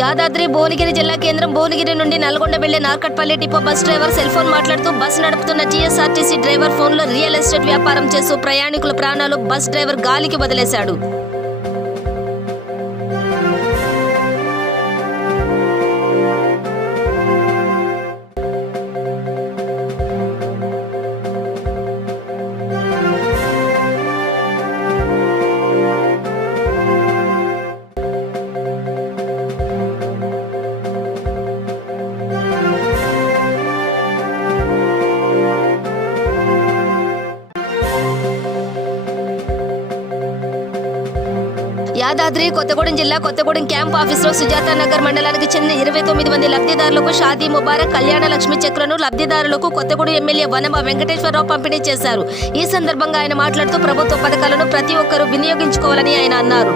యాదాద్రి భువనగిరి జిల్లా కేంద్రం భువనగిరి నుండి నల్గొండ వెళ్లే Narketpally depot bus driver cell phone మాట్లాడుతూ బస్ నడుపుతున్న టీఎస్ఆర్టీసీ డ్రైవర్ ఫోన్లో రియల్ ఎస్టేట్ వ్యాపారం చేస్తూ ప్రయాణికుల ప్రాణాలు బస్ డ్రైవర్ గాలికి వదిలేశాడు. యాదాద్రి కొత్తగూడెం జిల్లా కొత్తగూడెం క్యాంప్ ఆఫీసులో సుజాత నగర్ మండలానికి చెందిన 29 మంది లబ్ధిదారులకు షాదీ ముబారక్ కళ్యాణ లక్ష్మి చెక్కులను లబ్ధిదారులకు కొత్తగూడెం ఎమ్మెల్యే వనమ వెంకటేశ్వరరావు పంపిణీ చేశారు. ఈ సందర్భంగా ఆయన మాట్లాడుతూ ప్రభుత్వ పథకాలను ప్రతి ఒక్కరూ వినియోగించుకోవాలని ఆయన అన్నారు.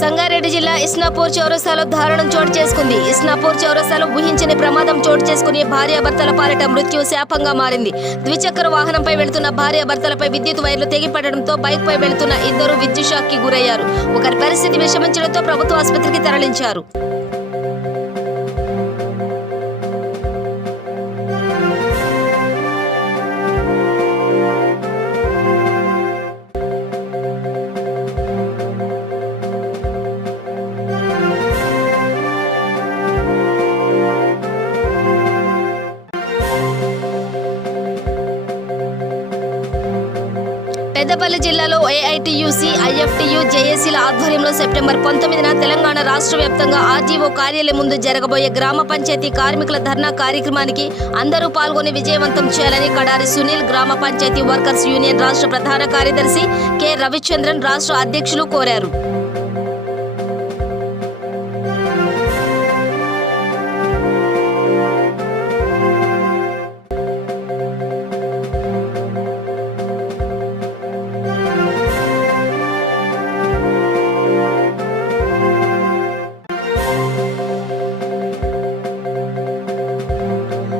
సంగారెడ్డి జిల్లా ఇస్నాపూర్ చౌరస్తాలో దారుణం చోటు చేసుకుంది. ఇస్నాపూర్ చౌరస్తాలో ఊహించని ప్రమాదం చోటు చేసుకుని భార్యాభర్తల పాలిట మృత్యు శాపంగా మారింది. ద్విచక్ర వాహనంపై వెళుతున్న భార్యాభర్తలపై విద్యుత్ వైర్లు తెగిపడడంతో బైక్ పై వెళుతున్న ఇద్దరు విద్యుత్ షాక్ కి గురయ్యారు. ఒకరి పరిస్థితి విషమించడంతో ప్రభుత్వ ఆసుపత్రికి తరలించారు. పెద్దపల్లి జిల్లాలో ఏఐటీయూసీ, ఐఎఫ్టీయూ, జేఏసీల ఆధ్వర్యంలో సెప్టెంబర్ 19న తెలంగాణ రాష్ట్ర వ్యాప్తంగా ఆర్డీఓ కార్యాలయం ముందు జరగబోయే గ్రామ పంచాయతీ కార్మికుల ధర్నా కార్యక్రమానికి అందరూ పాల్గొని విజయవంతం చేయాలని కడారి సునీల్ గ్రామ పంచాయతీ వర్కర్స్ యూనియన్ రాష్ట్ర ప్రధాన కార్యదర్శి కె రవిచంద్రన్ రాష్ట్ర అధ్యక్షులు కోరారు.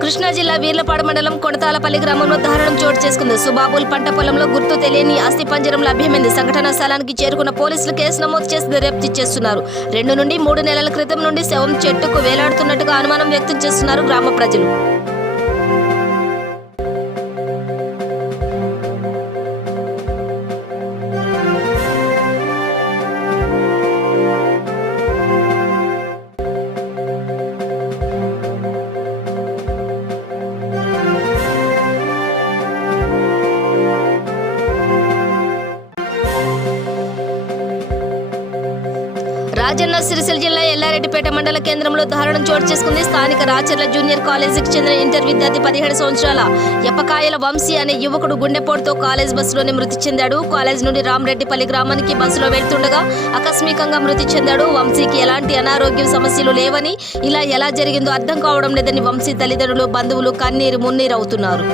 కృష్ణా జిల్లా వీర్లపాడు మండలం కొడతాలపల్లి గ్రామంలో దారుణం చోటు చేసుకుంది. సుబాబుల్ పంట పొలంలో గుర్తు తెలియని అస్థిపంజరం లభ్యమైంది. సంఘటనా స్థలానికి చేరుకున్న పోలీసులు కేసు నమోదు చేసి దర్యాప్తు చేస్తున్నారు. 2 నుండి 3 నెలల క్రితం నుండి శవం చెట్టుకు వేలాడుతున్నట్టుగా అనుమానం వ్యక్తం చేస్తున్నారు గ్రామ ప్రజలు. రాజన్న సిరిసిల్ల జిల్లా ఎల్లారెడ్డిపేట మండల కేంద్రంలో దారుణం చోటు చేసుకుంది. స్థానిక రాచర్ల జూనియర్ కాలేజీకి చెందిన ఇంటర్ విద్యార్థి 17 సంవత్సరాల ఎప్పకాయల వంశీ అనే యువకుడు గుండెపోటుతో కాలేజ్ బస్సులోనే మృతి చెందాడు. కాలేజ్ నుండి రామరెడ్డిపల్లి గ్రామానికి బస్సులో వెళ్తుండగా ఆకస్మికంగా మృతి చెందాడు. వంశీకి ఎలాంటి అనారోగ్య సమస్యలు లేవని, ఇలా ఎలా జరిగిందో అర్థం కావడం లేదని వంశీ తల్లిదండ్రులు, బంధువులు కన్నీరు మున్నీరు అవుతున్నారు.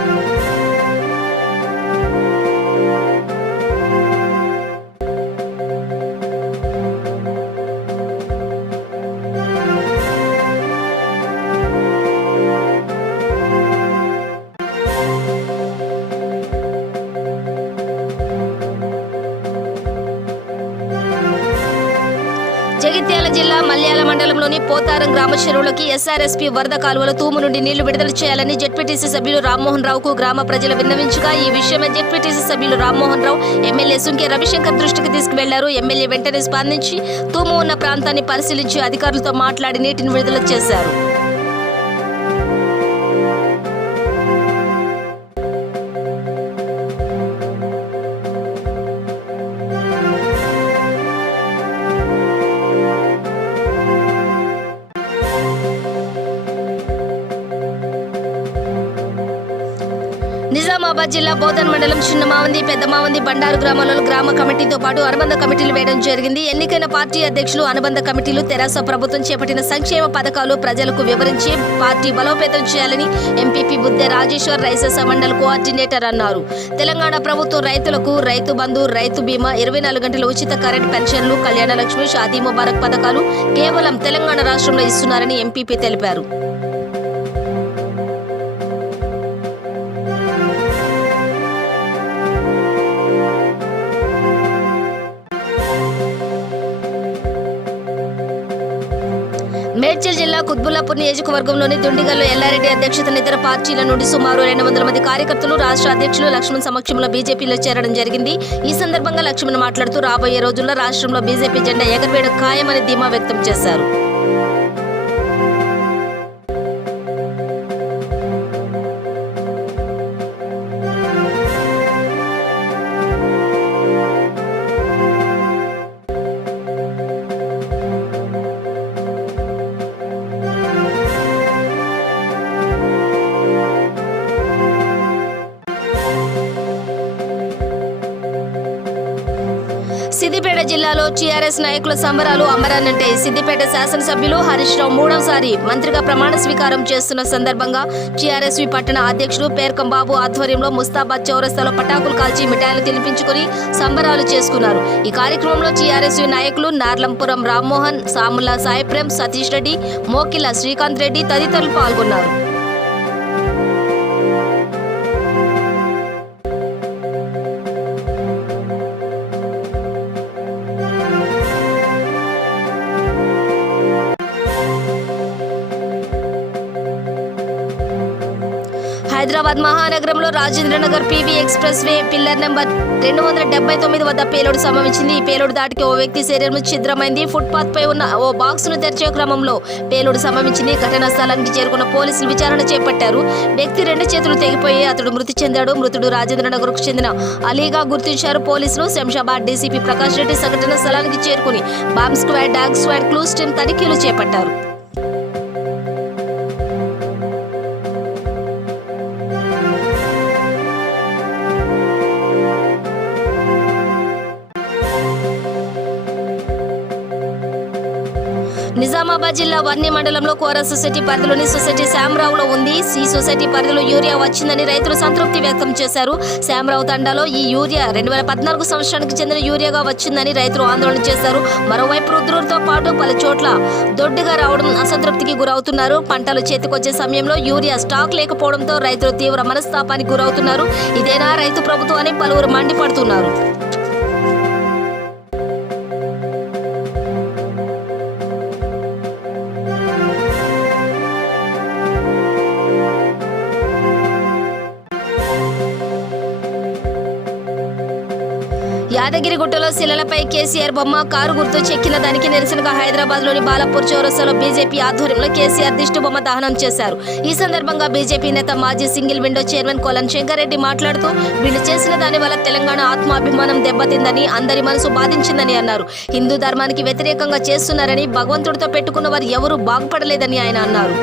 జగిత్యాల జిల్లా మల్యాల మండలంలోని పోతారం గ్రామ చెరువులకి ఎస్ఆర్ఎస్పీ వరద కాలువల తూము నుండి నీళ్లు విడుదల చేయాలని జెడ్పీటీసీ సభ్యులు రామ్మోహన్ రావుకు గ్రామ ప్రజలు విన్నవించగా ఈ విషయమై జెడ్పీటీసీ సభ్యులు రామ్మోహన్ రావు ఎమ్మెల్యే సుంకే రవిశంకర్ దృష్టికి తీసుకువెళ్లారు. ఎమ్మెల్యే వెంటనే స్పందించి తూము ఉన్న ప్రాంతాన్ని పరిశీలించి అధికారులతో మాట్లాడి నీటిని విడుదల చేశారు. నిజామాబాద్ జిల్లా బోధన్ మండలం చిన్నమావంది పెద్దమావంది బండారు గ్రామాలలో గ్రామ కమిటీతో పాటు అనుబంధ కమిటీలు వేయడం జరిగింది. ఎన్నికైన పార్టీ అధ్యక్షులు అనుబంధ కమిటీలు తెరాస ప్రభుత్వం చేపట్టిన సంక్షేమ పథకాలు ప్రజలకు వివరించి పార్టీ బలోపేతం చేయాలని MPP Budde Rajeshwar rises mandal coordinator అన్నారు. తెలంగాణ ప్రభుత్వం రైతులకు రైతు బంధు, రైతు బీమా, 24 గంటల ఉచిత కరెంట్ పెన్షన్లు, కళ్యాణ లక్ష్మి, షాదీ ముబారక్ పథకాలు కేవలం తెలంగాణ రాష్ట్రంలో ఇస్తున్నారని ఎంపీపీ తెలిపారు. మేడ్చల్ జిల్లా కుత్బుల్లాపూర్ నియోజకవర్గంలోని దుండిగల్లో ఎల్లారెడ్డి అధ్యక్షతన ఇతర పార్టీల నుండి సుమారు 200 మంది కార్యకర్తలు రాష్ట్ర అధ్యక్షులు లక్ష్మణ్ సమక్షంలో బీజేపీలో చేరడం జరిగింది. ఈ సందర్భంగా లక్ష్మణ్ మాట్లాడుతూ రాబోయే రోజుల్లో రాష్ట్రంలో బీజేపీ జెండా ఎగరవేయడం ఖాయమని ధీమా వ్యక్తం చేశారు. సిద్దిపేట జిల్లాలో టీఆర్ఎస్ నాయకుల సంబరాలు అమరానంటే సిద్దిపేట శాసనసభ్యులు హరీష్ రావు 3వసారి మంత్రిగా ప్రమాణ స్వీకారం చేస్తున్న సందర్భంగా టీఆర్ఎస్వి పట్టణ అధ్యక్షుడు పేర్కం బాబు ఆధ్వర్యంలో ముస్తాబాద్ చౌరస్తాలో పటాకులు కాల్చి మిఠాయిలు తినిపించుకుని సంబరాలు చేసుకున్నారు. ఈ కార్యక్రమంలో టీఆర్ఎస్వి నాయకులు నార్లంపురం రామ్మోహన్, సాముల సాయిప్రేమ్, సతీష్ రెడ్డి, మోకిల శ్రీకాంత్ రెడ్డి తదితరులు పాల్గొన్నారు. హైదరాబాద్ మహానగరంలో Rajendranagar PV express way pillar number 279 వద్ద పేలుడు సంభవించింది. ఈ పేలుడు దాటికి ఓ వ్యక్తి శరీరం ఛిద్రమైంది. ఫుట్పాత్ పై ఉన్న ఓ బాక్స్ ను తెరిచే క్రమంలో పేలుడు సంభవించింది. ఘటనా స్థలానికి చేరుకున్న పోలీసులు విచారణ చేపట్టారు. వ్యక్తి 2 చేతులు తెగిపోయి అతడు మృతి చెందాడు. మృతుడు రాజేంద్రనగర్కు చెందిన అలీగా గుర్తించారు పోలీసులు. శంషాబాద్ డీసీపీ ప్రకాష్ రెడ్డి సంఘటన స్థలానికి చేరుకుని bomb squad, dog squad, clues team తనిఖీలు చేపట్టారు. నిజామాబాద్ జిల్లా వర్ణి మండలంలో కోరా సొసైటీ పరిధిలోని సొసైటీ శామరావులో ఉంది. ఈ సొసైటీ పరిధిలో యూరియా వచ్చిందని రైతులు సంతృప్తి వ్యక్తం చేశారు. శామరావు తండాలో ఈ యూరియా 2014 సంవత్సరానికి చెందిన యూరియాగా వచ్చిందని రైతులు ఆందోళన చేశారు. మరోవైపు రుద్రూరుతో పాటు పలు చోట్ల దొడ్డుగా రావడం అసంతృప్తికి గురవుతున్నారు. పంటలు చేతికొచ్చే సమయంలో యూరియా స్టాక్ లేకపోవడంతో రైతులు తీవ్ర మనస్తాపానికి గురవుతున్నారు. ఇదేనా రైతు ప్రభుత్వం అని పలువురు మండిపడుతున్నారు. యాదగిరిగుట్టలో శిలలపై కేసీఆర్ బొమ్మ, కారు గుర్తు చెక్కిన దానికి నిరసనగా హైదరాబాద్లోని బాలాపూర్ చౌరస్తాలో బీజేపీ ఆధ్వర్యంలో కేసీఆర్ దిష్టి బొమ్మ దహనం చేశారు. ఈ సందర్భంగా బీజేపీ నేత మాజీ సింగిల్ విండో చైర్మన్ కొలన్ శంకర్ రెడ్డి మాట్లాడుతూ వీళ్ళు చేసిన దాని వల్ల తెలంగాణ ఆత్మాభిమానం దెబ్బతిందని, అందరి మనసు బాధించిందని అన్నారు. హిందూ ధర్మానికి వ్యతిరేకంగా చేస్తున్నారని, భగవంతుడితో పెట్టుకున్న వారు ఎవరూ బాగుపడలేదని ఆయన అన్నారు.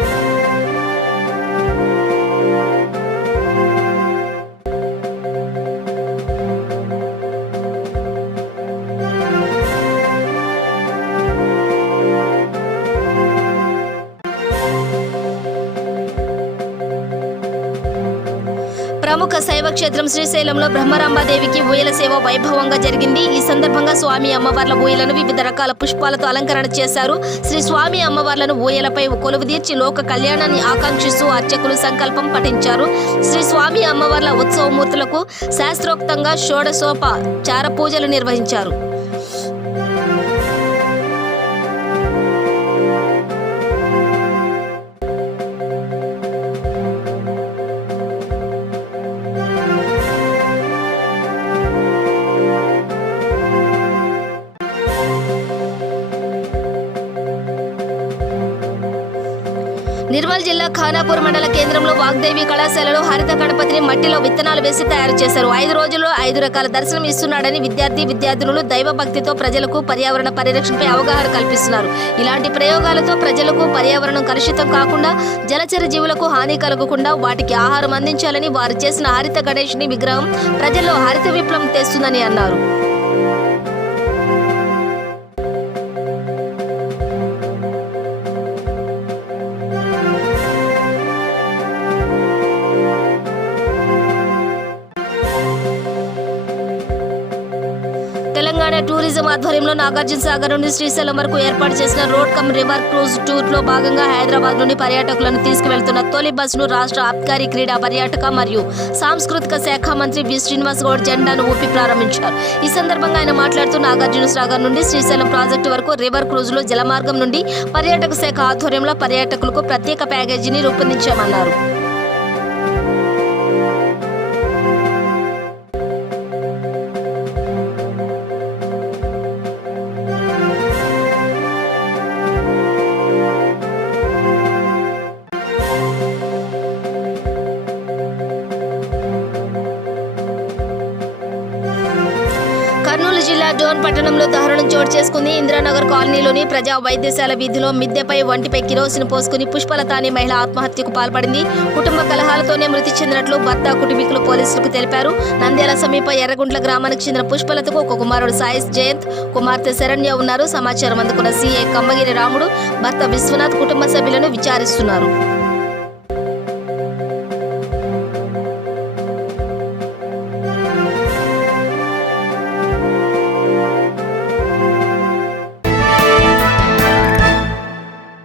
ప్రముఖ శైవ క్షేత్రం శ్రీశైలంలో బ్రహ్మరాంబాదేవికి ఊయల సేవ వైభవంగా జరిగింది. ఈ సందర్భంగా స్వామి అమ్మవార్ల ఊయలను వివిధ రకాల పుష్పాలతో అలంకరణ చేశారు. శ్రీ స్వామి అమ్మవార్లను ఊయలపై కొలువుదీర్చి లోక కళ్యాణాన్ని ఆకాంక్షిస్తూ అర్చకులు సంకల్పం పఠించారు. శ్రీ స్వామి అమ్మవార్ల ఉత్సవమూర్తులకు శాస్త్రోక్తంగా షోడశోపచార పూజలు నిర్వహించారు. నిర్మల్ జిల్లా ఖానాపూర్ మండల కేంద్రంలో వాగ్దేవి కళాశాలలో హరిత గణపతిని మట్టిలో విత్తనాలు వేసి తయారు చేశారు. 5 రోజుల్లో 5 రకాల దర్శనం ఇస్తున్నాడని విద్యార్థినులు దైవభక్తితో ప్రజలకు పర్యావరణ పరిరక్షణపై అవగాహన కల్పిస్తున్నారు. ఇలాంటి ప్రయోగాలతో ప్రజలకు పర్యావరణం కలుషితం కాకుండా జలచర జీవులకు హాని కలగకుండా వాటికి ఆహారం అందించాలని వారు చేసిన హరిత గణేష్ని విగ్రహం ప్రజల్లో హరిత విప్లవం తెస్తుందని అన్నారు. తెలంగాణ టూరిజం ఆధ్వర్యంలో నాగార్జున సాగర్ నుండి శ్రీశైలం వరకు ఏర్పాటు చేసిన road come river cruise tour లో భాగంగా హైదరాబాద్ నుండి పర్యాటకులను తీసుకువెళ్తున్న తొలి బస్సును రాష్ట్ర అబ్కారీ క్రీడా పర్యాటక మరియు సాంస్కృతిక శాఖ మంత్రి వి శ్రీనివాస్ గౌడ్ జెండాను ఊపి ప్రారంభించారు. ఈ సందర్భంగా ఆయన మాట్లాడుతూ నాగార్జున సాగర్ నుండి శ్రీశైలం ప్రాజెక్టు వరకు రివర్ క్రూజ్ లో జలమార్గం నుండి పర్యాటక శాఖ ఆధ్వర్యంలో పర్యాటకులకు ప్రత్యేక ప్యాకేజీని రూపొందించామన్నారు. కర్నూలు జిల్లా డోన్ పట్టణంలో దారుణం చోటు చేసుకుంది. ఇందిరానగర్ కాలనీలోని ప్రజా వైద్యశాల వీధిలో మిద్దెపై ఒంటిపై కిరోసిన్ పోసుకుని పుష్పలత అనే మహిళ ఆత్మహత్యకు పాల్పడింది. కుటుంబ కలహాలతోనే మృతి చెందినట్లు భర్త కుటుంబీకులు పోలీసులకు తెలిపారు. నంద్యాల సమీప ఎర్రగుంట్ల గ్రామానికి చెందిన పుష్పలతకు ఒక కుమారుడు సాయి జయంత్, కుమార్తె శరణ్య ఉన్నారు. సమాచారం అందుకున్న సీఐ కమ్మగిరి రాముడు, భర్త విశ్వనాథ్ కుటుంబ సభ్యులను విచారిస్తున్నారు.